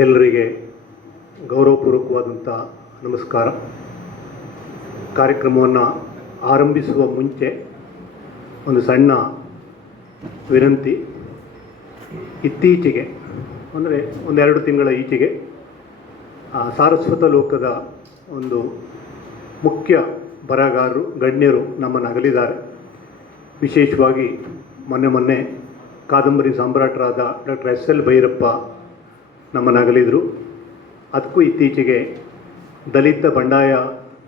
ಎಲ್ಲರಿಗೆ ಗೌರವಪೂರ್ವಕವಾದಂಥ ನಮಸ್ಕಾರ. ಕಾರ್ಯಕ್ರಮವನ್ನು ಆರಂಭಿಸುವ ಮುಂಚೆ ಒಂದು ಸಣ್ಣ ವಿನಂತಿ. ಇತ್ತೀಚೆಗೆ, ಅಂದರೆ ಒಂದೆರಡು ತಿಂಗಳ ಈಚೆಗೆ ಸಾರಸ್ವತ ಲೋಕದ ಒಂದು ಮುಖ್ಯ ಬರಹಗಾರರು, ಗಣ್ಯರು ನಮ್ಮನ್ನು ಅಗಲಿದ್ದಾರೆ. ವಿಶೇಷವಾಗಿ ಮೊನ್ನೆ ಮೊನ್ನೆ ಕಾದಂಬರಿ ಸಾಮ್ರಾಟರಾದ ಡಾಕ್ಟರ್ ಎಸ್ ಎಲ್ ಭೈರಪ್ಪ ನಮ್ಮನ್ನು ಅಗಲಿದರು ಅದಕ್ಕೂ ಇತ್ತೀಚೆಗೆ ದಲಿತ ಬಂಡಾಯ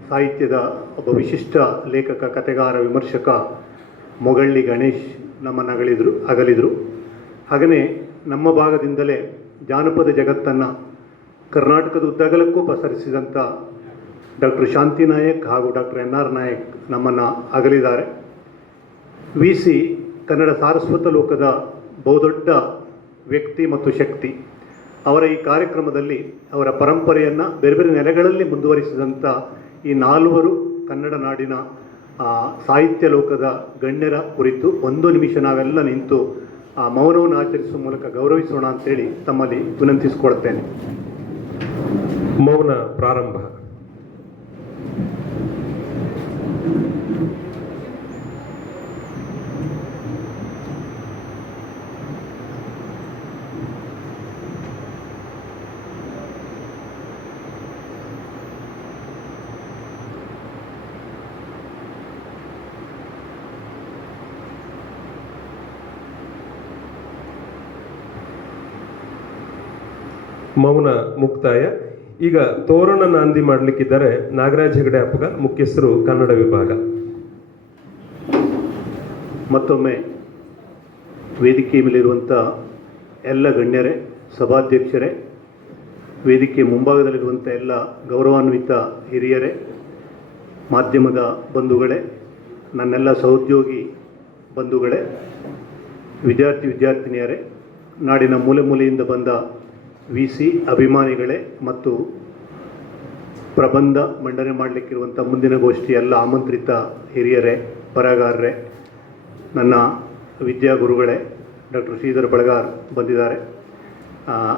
ಸಾಹಿತ್ಯದ ಒಬ್ಬ ವಿಶಿಷ್ಟ ಲೇಖಕ, ಕಥೆಗಾರ, ವಿಮರ್ಶಕ ಮೊಗಳ್ಳಿ ಗಣೇಶ್ ನಮ್ಮನ್ನು ಅಗಲಿದರು ಅಗಲಿದರು ಹಾಗೆಯೇ ನಮ್ಮ ಭಾಗದಿಂದಲೇ ಜಾನಪದ ಜಗತ್ತನ್ನು ಕರ್ನಾಟಕದ ಉದ್ದಗಲಕ್ಕೂ ಪಸರಿಸಿದಂಥ ಡಾಕ್ಟರ್ ಶಾಂತಿ ನಾಯಕ್ ಹಾಗೂ ಡಾಕ್ಟರ್ ಎನ್ ಆರ್ ನಾಯಕ್ ನಮ್ಮನ್ನು ಅಗಲಿದ್ದಾರೆ ವಿ ಸಿ ಕನ್ನಡ ಸಾರಸ್ವತ ಲೋಕದ ಬಹುದೊಡ್ಡ ವ್ಯಕ್ತಿ ಮತ್ತು ಶಕ್ತಿ. ಅವರ ಈ ಕಾರ್ಯಕ್ರಮದಲ್ಲಿ ಅವರ ಪರಂಪರೆಯನ್ನು ಬೇರೆ ಬೇರೆ ನೆಲೆಗಳಲ್ಲಿ ಮುಂದುವರಿಸಿದಂಥ ಈ ನಾಲ್ವರು ಕನ್ನಡ ನಾಡಿನ ಸಾಹಿತ್ಯ ಲೋಕದ ಗಣ್ಯರ ಕುರಿತು ಒಂದು ನಿಮಿಷ ನಾವೆಲ್ಲ ನಿಂತು, ಆ, ಮೌನವನ್ನು ಆಚರಿಸುವ ಮೂಲಕ ಗೌರವಿಸೋಣ ಅಂತೇಳಿ ತಮ್ಮಲ್ಲಿ ವಿನಂತಿಸಿಕೊಳ್ತೇನೆ. ಮೌನ ಪ್ರಾರಂಭ. ಮೌನ ಮುಕ್ತಾಯ. ಈಗ ತೋರಣ ನಾಂದಿ ಮಾಡಲಿಕ್ಕಿದ್ದಾರೆ ನಾಗರಾಜ್ ಹೆಗಡೆ ಅಪ್ಪಗ, ಮುಖ್ಯಸ್ಥರು ಕನ್ನಡ ವಿಭಾಗ. ಮತ್ತೊಮ್ಮೆ ವೇದಿಕೆ ಮೇಲಿರುವಂಥ ಎಲ್ಲ ಗಣ್ಯರೇ, ಸಭಾಧ್ಯಕ್ಷರೇ, ವೇದಿಕೆ ಮುಂಭಾಗದಲ್ಲಿರುವಂಥ ಎಲ್ಲ ಗೌರವಾನ್ವಿತ ಹಿರಿಯರೇ, ಮಾಧ್ಯಮದ ಬಂಧುಗಳೇ, ನನ್ನೆಲ್ಲ ಸಹೋದ್ಯೋಗಿ ಬಂಧುಗಳೇ, ವಿದ್ಯಾರ್ಥಿ ವಿದ್ಯಾರ್ಥಿನಿಯರೇ, ನಾಡಿನ ಮೂಲೆ ಮೂಲೆಯಿಂದ ಬಂದ ವಿ ಸಿ ಅಭಿಮಾನಿಗಳೇ ಮತ್ತು ಪ್ರಬಂಧ ಮಂಡನೆ ಮಾಡಲಿಕ್ಕಿರುವಂಥ ಮುಂದಿನ ಗೋಷ್ಠಿ ಎಲ್ಲ ಆಮಂತ್ರಿತ ಹಿರಿಯರೇ ಬರಹಗಾರರೇ ನನ್ನ ವಿದ್ಯಾಗುರುಗಳೇ ಡಾಕ್ಟರ್ ಶ್ರೀಧರ್ ಬಳಗಾರ್ ಬಂದಿದ್ದಾರೆ.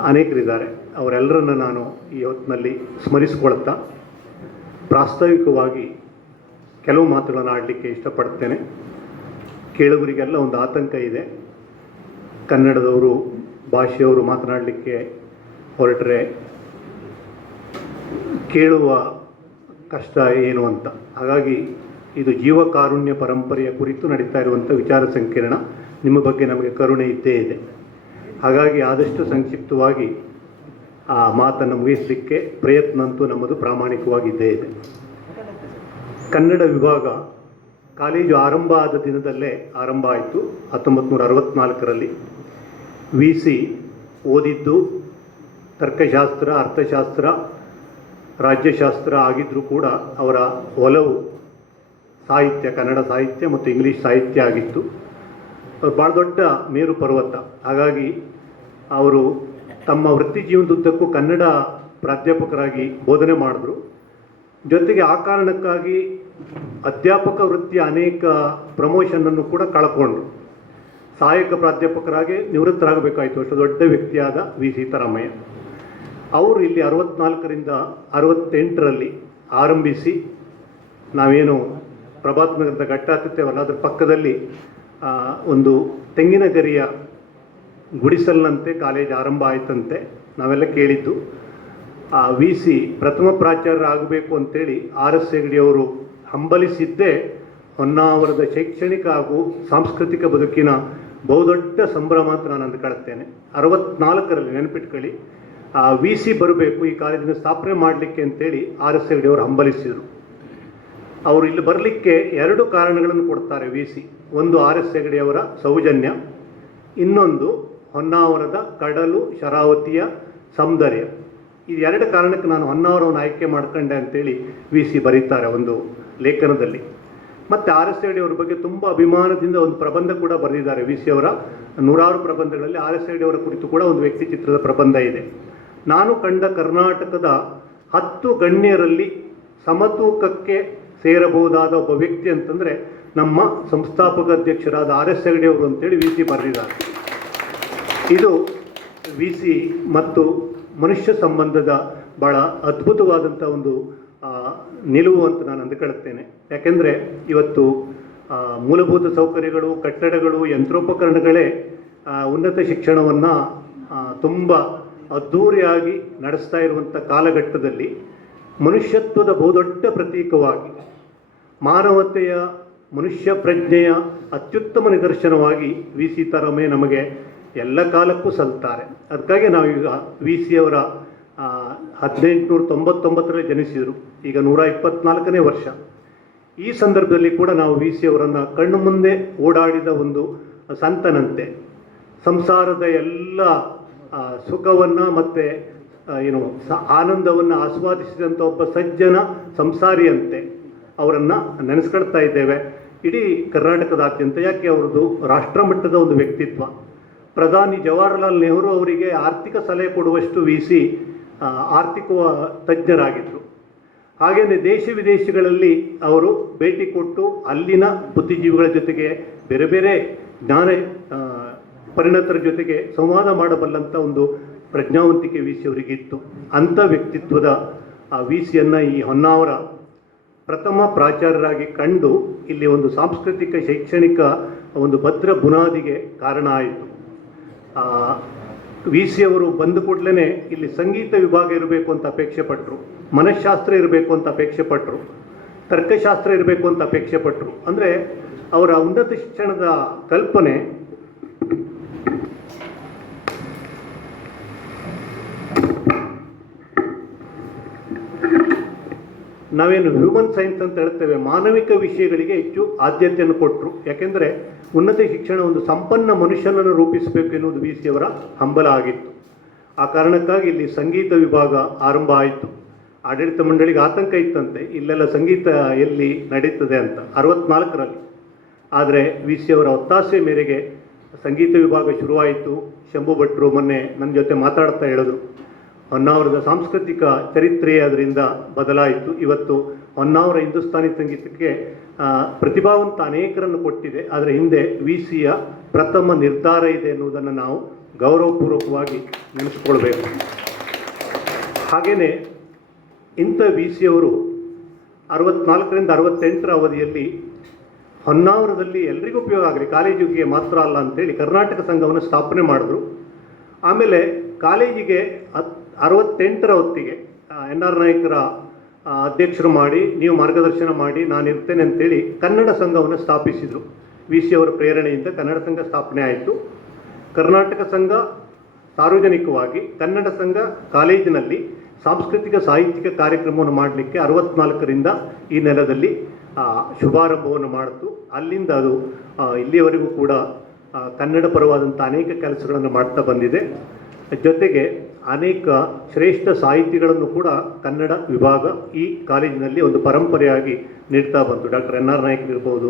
ಅನೇಕರಿದ್ದಾರೆ. ಅವರೆಲ್ಲರನ್ನು ನಾನು ಈ ಹೊತ್ತಿನಲ್ಲಿ ಸ್ಮರಿಸಿಕೊಳ್ತಾ ಪ್ರಾಸ್ತಾವಿಕವಾಗಿ ಕೆಲವು ಮಾತುಗಳನ್ನು ಆಡಲಿಕ್ಕೆ ಇಷ್ಟಪಡ್ತೇನೆ. ಕೇಳುಗರಿಗೆಲ್ಲ ಒಂದು ಆತಂಕ ಇದೆ. ಕನ್ನಡದವರು, ಭಾಷೆಯವರು ಮಾತನಾಡಲಿಕ್ಕೆ ಹೊರಟರೆ ಕೇಳುವ ಕಷ್ಟ ಏನು ಅಂತ. ಹಾಗಾಗಿ ಇದು ಜೀವಕಾರುಣ್ಯ ಪರಂಪರೆಯ ಕುರಿತು ನಡೀತಾ ಇರುವಂಥ ವಿಚಾರ ಸಂಕಿರಣ. ನಿಮ್ಮ ಬಗ್ಗೆ ನಮಗೆ ಕರುಣೆ ಇದ್ದೇ ಇದೆ. ಹಾಗಾಗಿ ಆದಷ್ಟು ಸಂಕ್ಷಿಪ್ತವಾಗಿ ಆ ಮಾತನ್ನು ಮುಗಿಸಲಿಕ್ಕೆ ಪ್ರಯತ್ನ ಅಂತೂ ನಮ್ಮದು ಪ್ರಾಮಾಣಿಕವಾಗಿದ್ದೇ ಇದೆ. ಕನ್ನಡ ವಿಭಾಗ ಕಾಲೇಜು ಆರಂಭ ಆದ ದಿನದಲ್ಲೇ ಆರಂಭ ಆಯಿತು. ಹತ್ತೊಂಬತ್ತು ನೂರ ಅರವತ್ತ್ನಾಲ್ಕರಲ್ಲಿ ವಿ ಸಿ ಓದಿದ್ದು ತರ್ಕಶಾಸ್ತ್ರ, ಅರ್ಥಶಾಸ್ತ್ರ, ರಾಜ್ಯಶಾಸ್ತ್ರ ಆಗಿದ್ದರೂ ಕೂಡ ಅವರ ಒಲವು ಸಾಹಿತ್ಯ, ಕನ್ನಡ ಸಾಹಿತ್ಯ ಮತ್ತು ಇಂಗ್ಲೀಷ್ ಸಾಹಿತ್ಯ ಆಗಿತ್ತು. ಅವರು ಭಾಳ ದೊಡ್ಡ ಮೇರು ಪರ್ವತ. ಹಾಗಾಗಿ ಅವರು ತಮ್ಮ ವೃತ್ತಿ ಜೀವನದುದ್ದಕ್ಕೂ ಕನ್ನಡ ಪ್ರಾಧ್ಯಾಪಕರಾಗಿ ಬೋಧನೆ ಮಾಡಿದ್ರು. ಜೊತೆಗೆ ಆ ಕಾರಣಕ್ಕಾಗಿ ಅಧ್ಯಾಪಕ ವೃತ್ತಿಯ ಅನೇಕ ಪ್ರಮೋಷನನ್ನು ಕೂಡ ಕಳ್ಕೊಂಡ್ರು. ಸಹಾಯಕ ಪ್ರಾಧ್ಯಾಪಕರಾಗಿ ನಿವೃತ್ತರಾಗಬೇಕಾಯಿತು. ಅಷ್ಟು ದೊಡ್ಡ ವ್ಯಕ್ತಿಯಾದ ವಿ. ಸೀತಾರಾಮಯ್ಯ ಅವರು ಇಲ್ಲಿ ಅರವತ್ನಾಲ್ಕರಿಂದ ಅರವತ್ತೆಂಟರಲ್ಲಿ ಆರಂಭಿಸಿ ನಾವೇನು ಪ್ರಭಾತ್ ನಗರದ ಘಟ್ಟಾತಿಥ್ಯವಲ್ಲ ಅದರ ಪಕ್ಕದಲ್ಲಿ ಒಂದು ತೆಂಗಿನ ಗರಿಯ ಗುಡಿಸಲ್ನಂತೆ ಕಾಲೇಜ್ ಆರಂಭ ಆಯ್ತಂತೆ, ನಾವೆಲ್ಲ ಕೇಳಿದ್ದು. ಆ, ವಿ ಸಿ ಪ್ರಥಮ ಪ್ರಾಚಾರ್ಯರಾಗಬೇಕು ಅಂತೇಳಿ ಆರ್ ಎಸ್ ಹೆಗಡಿಯವರು ಹಂಬಲಿಸಿದ್ದೇ ಹೊನ್ನಾವರದ ಶೈಕ್ಷಣಿಕ ಹಾಗೂ ಸಾಂಸ್ಕೃತಿಕ ಬದುಕಿನ ಬಹುದೊಡ್ಡ ಸಂಭ್ರಮ ಅಂತ ನಾನು ಅಂದ್ಕೊಳ್ತೇನೆ ಅರವತ್ನಾಲ್ಕರಲ್ಲಿ ನೆನಪಿಟ್ಕೊಳ್ಳಿ. ವಿ ಸಿ ಬರಬೇಕು, ಈ ಕಾಲೇಜಿನ ಸ್ಥಾಪನೆ ಮಾಡಲಿಕ್ಕೆ ಅಂತೇಳಿ ಆರ್ ಎಸ್ ಹೆಗಡೆಯವರು ಹಂಬಲಿಸಿದರು. ಅವರು ಇಲ್ಲಿ ಬರಲಿಕ್ಕೆ ಎರಡು ಕಾರಣಗಳನ್ನು ಕೊಡ್ತಾರೆ ವಿ ಸಿ. ಒಂದು ಆರ್ ಎಸ್ ಹೆಗಡೆಯವರ ಸೌಜನ್ಯ, ಇನ್ನೊಂದು ಹೊನ್ನಾವರದ ಕಡಲು ಶರಾವತಿಯ ಸೌಂದರ್ಯ ಈ ಎರಡು ಕಾರಣಕ್ಕೆ ನಾನು ಹೊನ್ನಾವರವನ್ನು ಆಯ್ಕೆ ಮಾಡ್ಕೊಂಡೆ ಅಂತೇಳಿ ವಿ ಸಿ ಬರೀತಾರೆ ಒಂದು ಲೇಖನದಲ್ಲಿ. ಮತ್ತು ಆರ್ ಎಸ್ ಹೆಗಡೆಯವರ ಬಗ್ಗೆ ತುಂಬ ಅಭಿಮಾನದಿಂದ ಒಂದು ಪ್ರಬಂಧ ಕೂಡ ಬರೆದಿದ್ದಾರೆ. ವಿ ಸಿ ಅವರ ನೂರಾರು ಪ್ರಬಂಧಗಳಲ್ಲಿ ಆರ್ ಎಸ್ ಹೆಗಡೆಯವರ ಕುರಿತು ಕೂಡ ಒಂದು ವ್ಯಕ್ತಿ ಚಿತ್ರದ ಪ್ರಬಂಧ ಇದೆ. ನಾನು ಕಂಡ ಕರ್ನಾಟಕದ ಹತ್ತು ಗಣ್ಯರಲ್ಲಿ ಸಮತೂಕಕ್ಕೆ ಸೇರಬಹುದಾದ ಒಬ್ಬ ವ್ಯಕ್ತಿ ಅಂತಂದರೆ ನಮ್ಮ ಸಂಸ್ಥಾಪಕ ಅಧ್ಯಕ್ಷರಾದ ಆರ್ ಎಸ್ ಹೆಗಡೆಯವರು ಅಂತೇಳಿ ವಿ ಸಿ ಬರೆದಿದ್ದಾರೆ. ಇದು ವಿ ಸಿ ಮತ್ತು ಮನುಷ್ಯ ಸಂಬಂಧದ ಭಾಳ ಅದ್ಭುತವಾದಂಥ ಒಂದು ನಿಲುವು ಅಂತ ನಾನು ಅಂದುಕೊಳ್ಳುತ್ತೇನೆ. ಯಾಕೆಂದರೆ ಇವತ್ತು ಮೂಲಭೂತ ಸೌಕರ್ಯಗಳು, ಕಟ್ಟಡಗಳು, ಯಂತ್ರೋಪಕರಣಗಳೇ ಉನ್ನತ ಶಿಕ್ಷಣವನ್ನು ತುಂಬ ಅದ್ಧೂರಿಯಾಗಿ ನಡೆಸ್ತಾ ಇರುವಂಥ ಕಾಲಘಟ್ಟದಲ್ಲಿ ಮನುಷ್ಯತ್ವದ ಬಹುದೊಡ್ಡ ಪ್ರತೀಕವಾಗಿ ಮಾನವತೆಯ, ಮನುಷ್ಯ ಪ್ರಜ್ಞೆಯ ಅತ್ಯುತ್ತಮ ನಿದರ್ಶನವಾಗಿ ವಿ. ಸೀತಾರಾಮಯ್ಯ ನಮಗೆ ಎಲ್ಲ ಕಾಲಕ್ಕೂ ಸಲ್ತಾರೆ. ಅದಕ್ಕಾಗಿ ನಾವೀಗ ವಿ. ಸಿ. ಅವರ ಹದಿನೆಂಟುನೂರ ತೊಂಬತ್ತೊಂಬತ್ತರಲ್ಲಿ ಜನಿಸಿದರು. ಈಗ ನೂರ ಇಪ್ಪತ್ನಾಲ್ಕನೇ ವರ್ಷ. ಈ ಸಂದರ್ಭದಲ್ಲಿ ಕೂಡ ನಾವು ವಿ. ಸಿ. ಅವರನ್ನು ಕಣ್ಣು ಮುಂದೆ ಓಡಾಡಿದ ಒಂದು ಸಂತನಂತೆ. ಸಂಸಾರದ ಎಲ್ಲ ಸುಖವನ್ನು ಮತ್ತು ಏನು ಸ, ಆನಂದವನ್ನು ಆಸ್ವಾದಿಸಿದಂಥ ಒಬ್ಬ ಸಜ್ಜನ ಸಂಸಾರಿಯಂತೆ ಅವರನ್ನು ನೆನೆಸ್ಕೊಳ್ತಾ ಇದ್ದೇವೆ. ಇಡೀ ಕರ್ನಾಟಕದಾದ್ಯಂತ, ಯಾಕೆ ಅವರದು ರಾಷ್ಟ್ರಮಟ್ಟದ ಒಂದು ವ್ಯಕ್ತಿತ್ವ. ಪ್ರಧಾನಿ ಜವಾಹರ್ಲಾಲ್ ನೆಹರು ಅವರಿಗೆ ಆರ್ಥಿಕ ಸಲಹೆ ಕೊಡುವಷ್ಟು ವಿ ಸಿ ಆರ್ಥಿಕ ತಜ್ಞರಾಗಿದ್ದರು ಹಾಗೆಯೇ ದೇಶ ವಿದೇಶಗಳಲ್ಲಿ ಅವರು ಭೇಟಿ ಕೊಟ್ಟು ಅಲ್ಲಿನ ಬುದ್ಧಿಜೀವಿಗಳ ಜೊತೆಗೆ ಬೇರೆ ಬೇರೆ ಜ್ಞಾನ ಪರಿಣತರ ಜೊತೆಗೆ ಸಂವಾದ ಮಾಡಬಲ್ಲಂಥ ಒಂದು ಪ್ರಜ್ಞಾವಂತಿಕೆ ವಿ ಸಿ ಅವರಿಗಿತ್ತು ಅಂಥ ವ್ಯಕ್ತಿತ್ವದ ಆ ವಿ ಸಿಯನ್ನು ಈ ಹೊನ್ನಾವರ ಪ್ರಥಮ ಪ್ರಾಚಾರ್ಯರಾಗಿ ಕಂಡು ಇಲ್ಲಿ ಒಂದು ಸಾಂಸ್ಕೃತಿಕ, ಶೈಕ್ಷಣಿಕ ಒಂದು ಭದ್ರ ಬುನಾದಿಗೆ ಕಾರಣ ಆಯಿತು. ವಿ ಸಿ ಅವರು ಬಂದ ಕೂಡಲೇ ಇಲ್ಲಿ ಸಂಗೀತ ವಿಭಾಗ ಇರಬೇಕು ಅಂತ ಅಪೇಕ್ಷೆ ಪಟ್ಟರು ಮನಃಶಾಸ್ತ್ರ ಇರಬೇಕು ಅಂತ ಅಪೇಕ್ಷೆ ಪಟ್ಟರು ತರ್ಕಶಾಸ್ತ್ರ ಇರಬೇಕು ಅಂತ ಅಪೇಕ್ಷೆ ಪಟ್ಟರು ಅಂದರೆ ಅವರ ಉನ್ನತ ಶಿಕ್ಷಣದ ಕಲ್ಪನೆ ನಾವೇನು ಹ್ಯೂಮನ್ ಸೈನ್ಸ್ ಅಂತ ಹೇಳ್ತೇವೆ, ಮಾನವಿಕ ವಿಷಯಗಳಿಗೆ ಹೆಚ್ಚು ಆದ್ಯತೆಯನ್ನು ಕೊಟ್ಟರು ಯಾಕೆಂದರೆ ಉನ್ನತ ಶಿಕ್ಷಣ ಒಂದು ಸಂಪನ್ನ ಮನುಷ್ಯನನ್ನು ರೂಪಿಸಬೇಕು ಎನ್ನುವುದು ಬಿ ಸಿ ಅವರ ಹಂಬಲ ಆಗಿತ್ತು. ಆ ಕಾರಣಕ್ಕಾಗಿ ಇಲ್ಲಿ ಸಂಗೀತ ವಿಭಾಗ ಆರಂಭ ಆಯಿತು. ಆಡಳಿತ ಮಂಡಳಿಗೆ ಆತಂಕ ಇತ್ತಂತೆ, ಇಲ್ಲೆಲ್ಲ ಸಂಗೀತ ಎಲ್ಲಿ ನಡೀತದೆ ಅಂತ, ಅರವತ್ನಾಲ್ಕರಲ್ಲಿ. ಆದರೆ ವಿ ಸಿ ಅವರ ಒತ್ತಾಸೆ ಮೇರೆಗೆ ಸಂಗೀತ ವಿಭಾಗ ಶುರುವಾಯಿತು. ಶಂಭು ಭಟ್ರು ಮೊನ್ನೆ ನನ್ನ ಜೊತೆ ಮಾತಾಡ್ತಾ ಹೇಳಿದ್ರು. ಹೊನ್ನಾವರದ ಸಾಂಸ್ಕೃತಿಕ ಚರಿತ್ರೆ ಅದರಿಂದ ಬದಲಾಯಿತು. ಇವತ್ತು ಹೊನ್ನಾವರ ಹಿಂದೂಸ್ತಾನಿ ಸಂಗೀತಕ್ಕೆ ಪ್ರತಿಭಾವಂತ ಅನೇಕರನ್ನು ಕೊಟ್ಟಿದೆ. ಅದರ ಹಿಂದೆ ವಿ ಸಿಯ ಪ್ರಥಮ ನಿರ್ಧಾರ ಇದೆ ಎನ್ನುವುದನ್ನು ನಾವು ಗೌರವಪೂರ್ವಕವಾಗಿ ನೆನೆಸ್ಕೊಳ್ಬೇಕು. ಹಾಗೆಯೇ ಇಂಥ ವಿ ಸಿಯವರು ಅರವತ್ನಾಲ್ಕರಿಂದ ಅರವತ್ತೆಂಟರ ಅವಧಿಯಲ್ಲಿ ಹೊನ್ನಾವರದಲ್ಲಿ ಎಲ್ರಿಗೂ ಉಪಯೋಗ ಆಗಲಿ. ಕಾಲೇಜಿಗೆ ಮಾತ್ರ ಅಲ್ಲ ಅಂತೇಳಿ ಕರ್ನಾಟಕ ಸಂಘವನ್ನು ಸ್ಥಾಪನೆ ಮಾಡಿದ್ರು. ಆಮೇಲೆ ಕಾಲೇಜಿಗೆ ಅರವತ್ತೆಂಟರ ಹೊತ್ತಿಗೆ ಎನ್ ಆರ್ ನಾಯಕರ ಅಧ್ಯಕ್ಷರು ಮಾಡಿ, ನೀವು ಮಾರ್ಗದರ್ಶನ ಮಾಡಿ, ನಾನು ಇರ್ತೇನೆ ಅಂತೇಳಿ ಕನ್ನಡ ಸಂಘವನ್ನು ಸ್ಥಾಪಿಸಿದರು. ವಿ ಸಿ ಅವರ ಪ್ರೇರಣೆಯಿಂದ ಕನ್ನಡ ಸಂಘ ಸ್ಥಾಪನೆ ಆಯಿತು. ಕರ್ನಾಟಕ ಸಂಘ ಸಾರ್ವಜನಿಕವಾಗಿ, ಕನ್ನಡ ಸಂಘ ಕಾಲೇಜಿನಲ್ಲಿ ಸಾಂಸ್ಕೃತಿಕ ಸಾಹಿತ್ಯಿಕ ಕಾರ್ಯಕ್ರಮವನ್ನು ಮಾಡಲಿಕ್ಕೆ ಅರವತ್ನಾಲ್ಕರಿಂದ ಈ ನೆಲದಲ್ಲಿ ಶುಭಾರಂಭವನ್ನು ಮಾಡಿತು. ಅಲ್ಲಿಂದ ಅದು ಇಲ್ಲಿಯವರೆಗೂ ಕೂಡ ಕನ್ನಡ ಪರವಾದಂಥ ಅನೇಕ ಕೆಲಸಗಳನ್ನು ಮಾಡ್ತಾ ಬಂದಿದೆ. ಜೊತೆಗೆ ಅನೇಕ ಶ್ರೇಷ್ಠ ಸಾಹಿತಿಗಳನ್ನು ಕೂಡ ಕನ್ನಡ ವಿಭಾಗ ಈ ಕಾಲೇಜಿನಲ್ಲಿ ಒಂದು ಪರಂಪರೆಯಾಗಿ ನೀಡ್ತಾ ಬಂತು. ಡಾಕ್ಟರ್ ಎನ್ ಆರ್ ನಾಯಕ್ ಇರ್ಬೋದು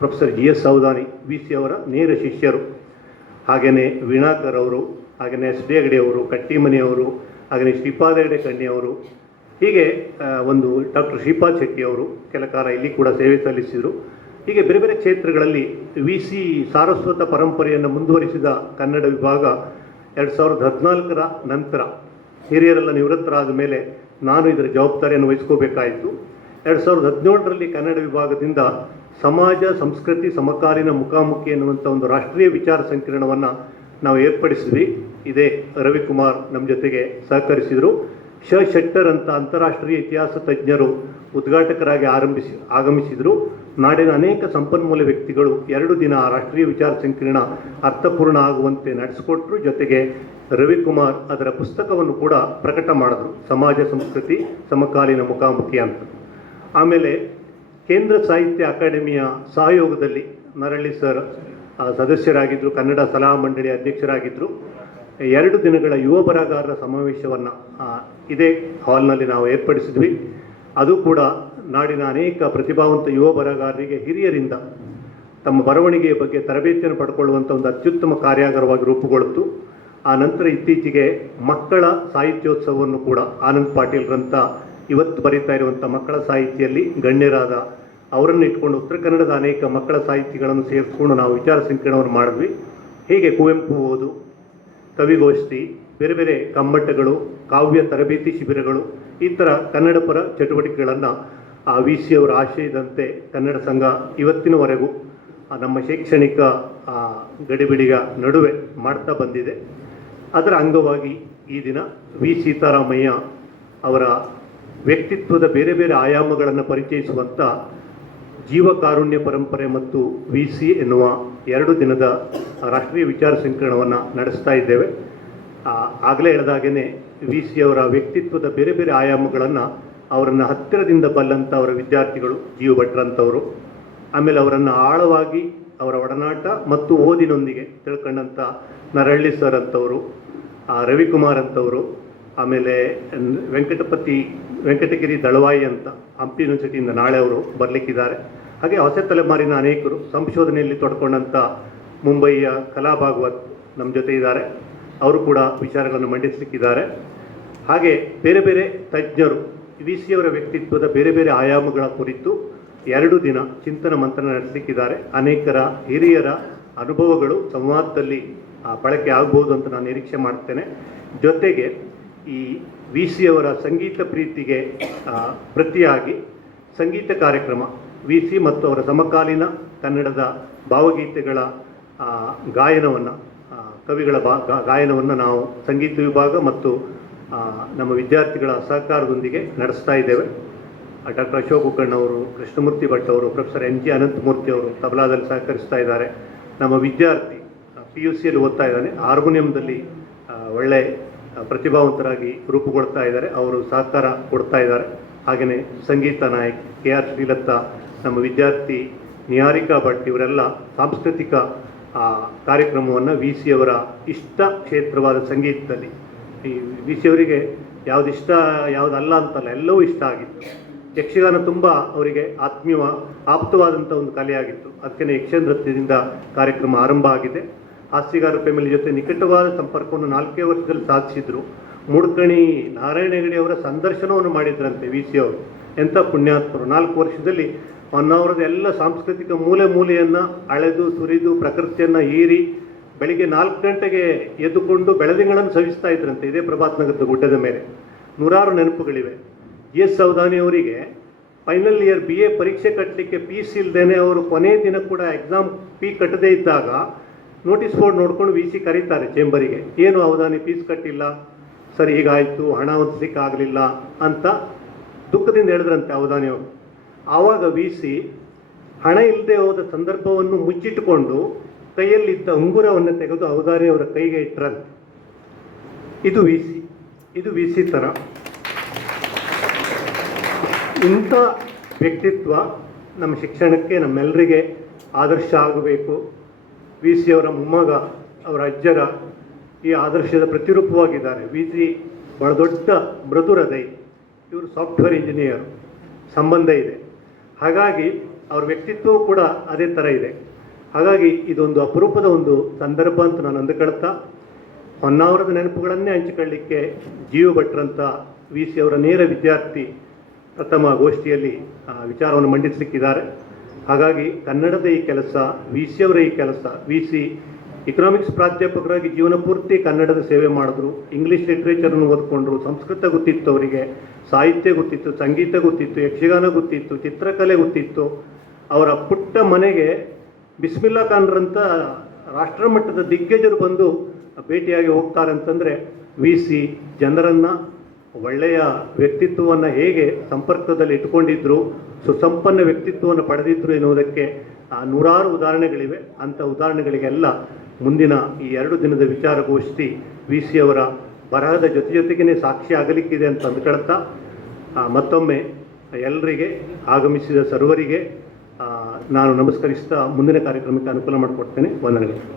professor G S Saudani V C ಅವರ ನೇರ ಶಿಷ್ಯರು. ಹಾಗೆಯೇ ವೀಣಾಕರ್ ಅವರು, ಹಾಗೆಯೇ ಎಸ್ ಡಿ ಹೆಗಡೆ ಅವರು, ಕಟ್ಟಿಮನಿ ಅವರು, ಹಾಗೆಯೇ ಶ್ರೀಪಾದ ಹೆಗಡೆ ಕಣ್ಣಿ ಅವರು, ಹೀಗೆ ಒಂದು ಡಾಕ್ಟರ್ ಶ್ರೀಪಾದ್ ಶೆಟ್ಟಿ ಅವರು ಕೆಲ ಕಾಲ ಇಲ್ಲಿ ಕೂಡ ಸೇವೆ ಸಲ್ಲಿಸಿದರು. ಹೀಗೆ ಬೇರೆ ಬೇರೆ ಕ್ಷೇತ್ರಗಳಲ್ಲಿ ವಿ ಸಿ ಸಾರಸ್ವತ ಪರಂಪರೆಯನ್ನು ಮುಂದುವರಿಸಿದ ಕನ್ನಡ ವಿಭಾಗ ಎರಡು ಸಾವಿರದ ಹದಿನಾಲ್ಕರ ನಂತರ ಹಿರಿಯರೆಲ್ಲ ನಿವೃತ್ತರಾದ ಮೇಲೆ ನಾನು ಇದರ ಜವಾಬ್ದಾರಿಯನ್ನು ವಹಿಸ್ಕೋಬೇಕಾಯಿತು. ಎರಡು ಸಾವಿರದ ಹದಿನೇಳರಲ್ಲಿ ಕನ್ನಡ ವಿಭಾಗದಿಂದ ಸಮಾಜ, ಸಂಸ್ಕೃತಿ, ಸಮಕಾಲೀನ ಮುಖಾಮುಖಿ ಎನ್ನುವಂಥ ಒಂದು ರಾಷ್ಟ್ರೀಯ ವಿಚಾರ ಸಂಕಿರಣವನ್ನು ನಾವು ಏರ್ಪಡಿಸಿದ್ವಿ. ಇದೇ ರವಿಕುಮಾರ್ ನಮ್ಮ ಜೊತೆಗೆ ಸಹಕರಿಸಿದರು. ಶ ಶೆಟ್ಟರ್ ಅಂತ ಅಂತಾರಾಷ್ಟ್ರೀಯ ಇತಿಹಾಸ ತಜ್ಞರು ಉದ್ಘಾಟಕರಾಗಿ ಆರಂಭಿಸಿ ಆಗಮಿಸಿದರು. ನಾಡಿನ ಅನೇಕ ಸಂಪನ್ಮೂಲ ವ್ಯಕ್ತಿಗಳು ಎರಡು ದಿನ ರಾಷ್ಟ್ರೀಯ ವಿಚಾರ ಸಂಕಿರಣ ಅರ್ಥಪೂರ್ಣ ಆಗುವಂತೆ ನಡೆಸಿಕೊಟ್ರು. ಜೊತೆಗೆ ರವಿಕುಮಾರ್ ಅದರ ಪುಸ್ತಕವನ್ನು ಕೂಡ ಪ್ರಕಟ ಮಾಡಿದ್ರು. ಸಮಾಜ ಸಂಸ್ಕೃತಿ, ಸಮಕಾಲೀನ ಮುಖಾಮುಖಿ ಅಂತ. ಆಮೇಲೆ ಕೇಂದ್ರ ಸಾಹಿತ್ಯ ಅಕಾಡೆಮಿಯ ಸಹಯೋಗದಲ್ಲಿ ನರಳ್ಳಿ ಸರ್ ಸದಸ್ಯರಾಗಿದ್ದರು ಕನ್ನಡ ಸಲಹಾ ಮಂಡಳಿ ಅಧ್ಯಕ್ಷರಾಗಿದ್ದರು ಎರಡು ದಿನಗಳ ಯುವ ಬರಹಗಾರರ ಸಮಾವೇಶವನ್ನು ಇದೇ ಹಾಲ್ನಲ್ಲಿ ನಾವು ಏರ್ಪಡಿಸಿದ್ವಿ. ಅದು ಕೂಡ ನಾಡಿನ ಅನೇಕ ಪ್ರತಿಭಾವಂತ ಯುವ ಬರಹಗಾರರಿಗೆ ಹಿರಿಯರಿಂದ ತಮ್ಮ ಬರವಣಿಗೆಯ ಬಗ್ಗೆ ತರಬೇತಿಯನ್ನು ಪಡ್ಕೊಳ್ಳುವಂಥ ಒಂದು ಅತ್ಯುತ್ತಮ ಕಾರ್ಯಾಗಾರವಾಗಿ ರೂಪುಗೊಳ್ತು ಆ ನಂತರ ಇತ್ತೀಚೆಗೆ ಮಕ್ಕಳ ಸಾಹಿತ್ಯೋತ್ಸವವನ್ನು ಕೂಡ ಆನಂದ್ ಪಾಟೀಲ್ ಗ್ರಂಥ ಇವತ್ತು ಬರೀತಾ ಇರುವಂಥ ಮಕ್ಕಳ ಸಾಹಿತ್ಯದಲ್ಲಿ ಗಣ್ಯರಾದ ಅವರನ್ನು ಇಟ್ಕೊಂಡು ಉತ್ತರ ಕನ್ನಡದ ಅನೇಕ ಮಕ್ಕಳ ಸಾಹಿತಿಗಳನ್ನು ಸೇರಿಸ್ಕೊಂಡು ನಾವು ವಿಚಾರ ಸಂಕಿರಣವನ್ನು ಮಾಡಿದ್ವಿ. ಹೀಗೆ ಕುವೆಂಪು ಓದು ಕವಿಗೋಷ್ಠಿ ಬೇರೆ ಬೇರೆ ಕಮ್ಮಟಗಳು, ಕಾವ್ಯ ತರಬೇತಿ ಶಿಬಿರಗಳು, ಈ ಥರ ಕನ್ನಡ ಪರ ಚಟುವಟಿಕೆಗಳನ್ನು ಆ ವಿ ಸಿ ಅವರ ಆಶಯದಂತೆ ಕನ್ನಡ ಸಂಘ ಇವತ್ತಿನವರೆಗೂ ನಮ್ಮ ಶೈಕ್ಷಣಿಕ ಗಡಿಬಿಡಿಗ ನಡುವೆ ಮಾಡ್ತಾ ಬಂದಿದೆ. ಅದರ ಅಂಗವಾಗಿ ಈ ದಿನ ವಿ ಸೀತಾರಾಮಯ್ಯ ಅವರ ವ್ಯಕ್ತಿತ್ವದ ಬೇರೆ ಬೇರೆ ಆಯಾಮಗಳನ್ನು ಪರಿಚಯಿಸುವಂಥ ಜೀವಕಾರುಣ್ಯ ಪರಂಪರೆ ಮತ್ತು ವಿ ಸಿ ಎನ್ನುವ ಎರಡು ದಿನದ ರಾಷ್ಟ್ರೀಯ ವಿಚಾರ ಸಂಕಿರಣವನ್ನು ನಡೆಸ್ತಾ ಇದ್ದೇವೆ. ಆಗಲೇ ಹೇಳಿದಾಗೇ ವಿ ಸಿ ಅವರ ವ್ಯಕ್ತಿತ್ವದ ಬೇರೆ ಬೇರೆ ಆಯಾಮಗಳನ್ನು ಅವರನ್ನು ಹತ್ತಿರದಿಂದ ಬಲ್ಲಂಥ ಅವರ ವಿದ್ಯಾರ್ಥಿಗಳು ಜೀವ ಭಟ್ರಂಥವರು ಆಮೇಲೆ ಅವರನ್ನು ಆಳವಾಗಿ ಅವರ ಒಡನಾಟ ಮತ್ತು ಓದಿನೊಂದಿಗೆ ತಿಳ್ಕೊಂಡಂಥ ನರಹಳ್ಳಿ ಸರ್ ಅಂಥವರು ರವಿಕುಮಾರ್ ಅಂಥವರು ಆಮೇಲೆ ವೆಂಕಟಪತಿ, ವೆಂಕಟಗಿರಿ ದಳವಾಯಿ ಅಂತ ಹಂಪಿ ಯೂನಿವರ್ಸಿಟಿಯಿಂದ ನಾಳೆ ಅವರು ಬರಲಿಕ್ಕಿದ್ದಾರೆ. ಹಾಗೆ ಹೊಸ ತಲೆಮಾರಿನ ಅನೇಕರು ಸಂಶೋಧನೆಯಲ್ಲಿ ತೊಡ್ಕೊಂಡಂಥ ಮುಂಬಯಿಯ ಕಲಾ ಭಾಗವತ್ ನಮ್ಮ ಜೊತೆ ಇದ್ದಾರೆ. ಅವರು ಕೂಡ ವಿಚಾರಗಳನ್ನು ಮಂಡಿಸಲಿಕ್ಕಿದ್ದಾರೆ. ಹಾಗೆ ಬೇರೆ ಬೇರೆ ತಜ್ಞರು, ವಿ ಸಿ ಅವರ ವ್ಯಕ್ತಿತ್ವದ ಬೇರೆ ಬೇರೆ ಆಯಾಮಗಳ ಕುರಿತು ಎರಡು ದಿನ ಚಿಂತನ ಮಂಥನ ನಡೆಸಲಿಕ್ಕಿದ್ದಾರೆ. ಅನೇಕರ ಹಿರಿಯರ ಅನುಭವಗಳು ಸಂವಾದದಲ್ಲಿ ಬಳಕೆ ಆಗ್ಬೋದು ಅಂತ ನಾನು ನಿರೀಕ್ಷೆ ಮಾಡ್ತೇನೆ. ಜೊತೆಗೆ ಈ ವಿ ಸಿ ಅವರ ಸಂಗೀತ ಪ್ರೀತಿಗೆ ಪ್ರತಿಯಾಗಿ ಸಂಗೀತ ಕಾರ್ಯಕ್ರಮ, ವಿ ಸಿ ಮತ್ತು ಅವರ ಸಮಕಾಲೀನ ಕನ್ನಡದ ಭಾವಗೀತೆಗಳ ಗಾಯನವನ್ನು ಕವಿಗಳ ಬಾ ಗಾಯನವನ್ನು ನಾವು ಸಂಗೀತ ವಿಭಾಗ ಮತ್ತು ನಮ್ಮ ವಿದ್ಯಾರ್ಥಿಗಳ ಸಹಕಾರದೊಂದಿಗೆ ನಡೆಸ್ತಾ ಇದ್ದೇವೆ. ಡಾಕ್ಟರ್ ಅಶೋಕ್ ಅವರು, ಕೃಷ್ಣಮೂರ್ತಿ ಭಟ್ ಅವರು, ಪ್ರೊಫೆಸರ್ ಎನ್ ಜಿ ಅನಂತಮೂರ್ತಿ ಅವರು ತಬಲಾದಲ್ಲಿ ಸಹಕರಿಸ್ತಾ ಇದ್ದಾರೆ. ನಮ್ಮ ವಿದ್ಯಾರ್ಥಿ ಪಿ ಯು ಸಿಯಲ್ಲಿ ಓದ್ತಾ ಇದ್ದಾನೆ. ಹಾರ್ಮೋನಿಯಂದಲ್ಲಿ ಒಳ್ಳೆ ಪ್ರತಿಭಾವಂತರಾಗಿ ರೂಪುಗೊಳ್ತಾ ಇದ್ದಾರೆ. ಅವರು ಸಹಕಾರ ಕೊಡ್ತಾ ಇದ್ದಾರೆ. ಹಾಗೆಯೇ ಸಂಗೀತ ನಾಯಕ್ ಕೆ ಆರ್ ಶ್ರೀಲತಾ ನಮ್ಮ ವಿದ್ಯಾರ್ಥಿ ನಿಹಾರಿಕಾ ಭಟ್ ಇವರೆಲ್ಲ ಸಾಂಸ್ಕೃತಿಕ ಆ, ಕಾರ್ಯಕ್ರಮವನ್ನು ವಿ ಸಿ ಅವರ ಇಷ್ಟ ಕ್ಷೇತ್ರವಾದ ಸಂಗೀತದಲ್ಲಿ. ಈ ವಿ ಸಿ ಅವರಿಗೆ ಯಾವ್ದು ಇಷ್ಟ ಯಾವುದಲ್ಲ ಅಂತಲ್ಲ ಎಲ್ಲವೂ ಇಷ್ಟ ಆಗಿತ್ತು. ಯಕ್ಷಗಾನ ತುಂಬ ಅವರಿಗೆ ಆತ್ಮೀಯ ಆಪ್ತವಾದಂಥ ಒಂದು ಕಲೆಯಾಗಿತ್ತು. ಅದಕ್ಕೆ ಯಕ್ಷ ನೃತ್ಯದಿಂದ ಕಾರ್ಯಕ್ರಮ ಆರಂಭ ಆಗಿದೆ. ಹಾಸ್ಯಗಾರ ಫ್ಯಾಮಿಲಿ ಜೊತೆ ನಿಕಟವಾದ ಸಂಪರ್ಕವನ್ನು ನಾಲ್ಕೇ ವರ್ಷದಲ್ಲಿ ಸಾಧಿಸಿದ್ರು. ಮುಡ್ಕಣಿ ನಾರಾಯಣ ಹೆಗಡೆ ಅವರ ಸಂದರ್ಶನವನ್ನು ಮಾಡಿದ್ರಂತೆ ವಿ ಸಿ ಅವರು. ಎಂಥ ಪುಣ್ಯಾತ್ಮರು. ನಾಲ್ಕು ವರ್ಷದಲ್ಲಿ ಹೊನ್ನಾವರದ ಎಲ್ಲ ಸಾಂಸ್ಕೃತಿಕ ಮೂಲೆ ಮೂಲೆಯನ್ನು ಅಳೆದು, ಸುರಿದು, ಪ್ರಕೃತಿಯನ್ನು ಹೀರಿ ಬೆಳಿಗ್ಗೆ ನಾಲ್ಕು ಗಂಟೆಗೆ ಎದ್ದುಕೊಂಡು ಬೆಳದಿಂಗಳನ್ನು ಸವಿಸ್ತಾ ಇದ್ರಂತೆ ಇದೇ ಪ್ರಭಾತ್ ನಗರದ ಗುಡ್ಡದ ಮೇಲೆ. ನೂರಾರು ನೆನಪುಗಳಿವೆ. ಜಿ ಎಸ್ ಸೌದಾನಿ ಅವರಿಗೆ ಫೈನಲ್ ಇಯರ್ ಬಿ ಎ ಪರೀಕ್ಷೆ ಕಟ್ಟಲಿಕ್ಕೆ ಪೀಸ್ ಇಲ್ಲದೇನೆ ಅವರು ಕೊನೆಯ ದಿನ ಕೂಡ ಎಕ್ಸಾಮ್ ಪೀ ಕಟ್ಟದೇ ಇದ್ದಾಗ ನೋಟಿಸ್ ಬೋರ್ಡ್ ನೋಡ್ಕೊಂಡು ವಿ ಸಿ ಕರೀತಾರೆ ಚೇಂಬರಿಗೆ. ಏನು ಅವಧಾನಿ ಫೀಸ್ ಕಟ್ಟಿಲ್ಲ? ಸರಿ, ಹೀಗಾಯಿತು, ಹಣ ಹೊಂದಿಸಲಿಕ್ಕಾಗಲಿಲ್ಲ ಅಂತ ದುಃಖದಿಂದ ಹೇಳಿದ್ರಂತೆ ಅವಧಾನಿ ಅವರು. ಆವಾಗ ವಿ ಸಿ ಹಣ ಇಲ್ಲದೆ ಹೋದ ಸಂದರ್ಭವನ್ನು ಮುಚ್ಚಿಟ್ಟುಕೊಂಡು ಕೈಯಲ್ಲಿದ್ದ ಉಂಗುರವನ್ನು ತೆಗೆದು ಅವರ ಕೈಗೆ ಇಟ್ಟರಂತೆ ಇದು ವಿ ಸಿ ಇದು ವಿ ಸಿ ಥರ ಇಂಥ ವ್ಯಕ್ತಿತ್ವ ನಮ್ಮ ಶಿಕ್ಷಣಕ್ಕೆ ನಮ್ಮೆಲ್ಲರಿಗೆ ಆದರ್ಶ ಆಗಬೇಕು. ವಿ ಸಿ ಅವರ ಮೊಮ್ಮಗ, ಅವರ ಅಜ್ಜರ ಈ ಆದರ್ಶದ ಪ್ರತಿರೂಪವಾಗಿದ್ದಾರೆ. ವಿ ಸಿ ಬಹಳ ದೊಡ್ಡ ಮೃದುರದೈ. ಇವರು ಸಾಫ್ಟ್ವೇರ್ ಇಂಜಿನಿಯರ್, ಸಂಬಂಧ ಇದೆ. ಹಾಗಾಗಿ ಅವ್ರ ವ್ಯಕ್ತಿತ್ವ ಕೂಡ ಅದೇ ಥರ ಇದೆ. ಹಾಗಾಗಿ ಇದೊಂದು ಅಪರೂಪದ ಒಂದು ಸಂದರ್ಭ ಅಂತ ನಾನು ಅಂದುಕೊಳ್ತಾ, ಹೊನ್ನಾವರದ ನೆನಪುಗಳನ್ನೇ ಹಂಚಿಕೊಳ್ಳಿಕ್ಕೆ ಜೀವ ಭಟ್ರಂತ ವಿ ಸಿ ಅವರ ನೇರ ವಿದ್ಯಾರ್ಥಿ ಪ್ರಥಮ ಗೋಷ್ಠಿಯಲ್ಲಿ ವಿಚಾರವನ್ನು ಮಂಡಿಸಲಿಕ್ಕಿದ್ದಾರೆ ಹಾಗಾಗಿ ಕನ್ನಡದ ಈ ಕೆಲಸ, ವಿ ಸಿ ಅವರ ಈ ಕೆಲಸ, ವಿ ಸಿ ಇಕನಾಮಿಕ್ಸ್ ಪ್ರಾಧ್ಯಾಪಕರಾಗಿ ಜೀವನ ಪೂರ್ತಿ ಕನ್ನಡದ ಸೇವೆ ಮಾಡಿದ್ರು. ಇಂಗ್ಲೀಷ್ ಲಿಟ್ರೇಚರನ್ನು ಓದ್ಕೊಂಡ್ರು. ಸಂಸ್ಕೃತ ಗೊತ್ತಿತ್ತು ಅವರಿಗೆ. ಸಾಹಿತ್ಯ ಗೊತ್ತಿತ್ತು, ಸಂಗೀತ ಗೊತ್ತಿತ್ತು, ಯಕ್ಷಗಾನ ಗೊತ್ತಿತ್ತು, ಚಿತ್ರಕಲೆ ಗೊತ್ತಿತ್ತು. ಅವರ ಪುಟ್ಟ ಮನೆಗೆ ಬಿಸ್ಮಿಲ್ಲಾ ಖಾನ್ರಂತ ರಾಷ್ಟ್ರಮಟ್ಟದ ದಿಗ್ಗಜರು ಬಂದು ಭೇಟಿಯಾಗಿ ಹೋಗ್ತಾರೆ ಅಂತಂದರೆ ವಿ ಸಿ ಜನರನ್ನು ಒಳ್ಳೆಯ ವ್ಯಕ್ತಿತ್ವವನ್ನು ಹೇಗೆ ಸಂಪರ್ಕದಲ್ಲಿ ಇಟ್ಕೊಂಡಿದ್ರು ಸುಸಂಪನ್ನ ವ್ಯಕ್ತಿತ್ವವನ್ನು ಪಡೆದಿದ್ರು ಎನ್ನುವುದಕ್ಕೆ ನೂರಾರು ಉದಾಹರಣೆಗಳಿವೆ. ಅಂಥ ಉದಾಹರಣೆಗಳಿಗೆಲ್ಲ ಮುಂದಿನ ಈ ಎರಡು ದಿನದ ವಿಚಾರಗೋಷ್ಠಿ ವಿ ಸಿ ಅವರ ಬರಹದ ಜೊತೆ ಜೊತೆಗೇ ಸಾಕ್ಷಿ ಆಗಲಿಕ್ಕಿದೆ ಅಂತ ಅಂದ್ಕೊಳ್ತಾ ಮತ್ತೊಮ್ಮೆ ಎಲ್ಲರಿಗೆ ಆಗಮಿಸಿದ ಸರ್ವರಿಗೆ ನಾನು ನಮಸ್ಕರಿಸ್ತಾ ಮುಂದಿನ ಕಾರ್ಯಕ್ರಮಕ್ಕೆ ಅನುಕೂಲ ಮಾಡಿಕೊಡ್ತೇನೆ. ವಂದನೆಗಳು.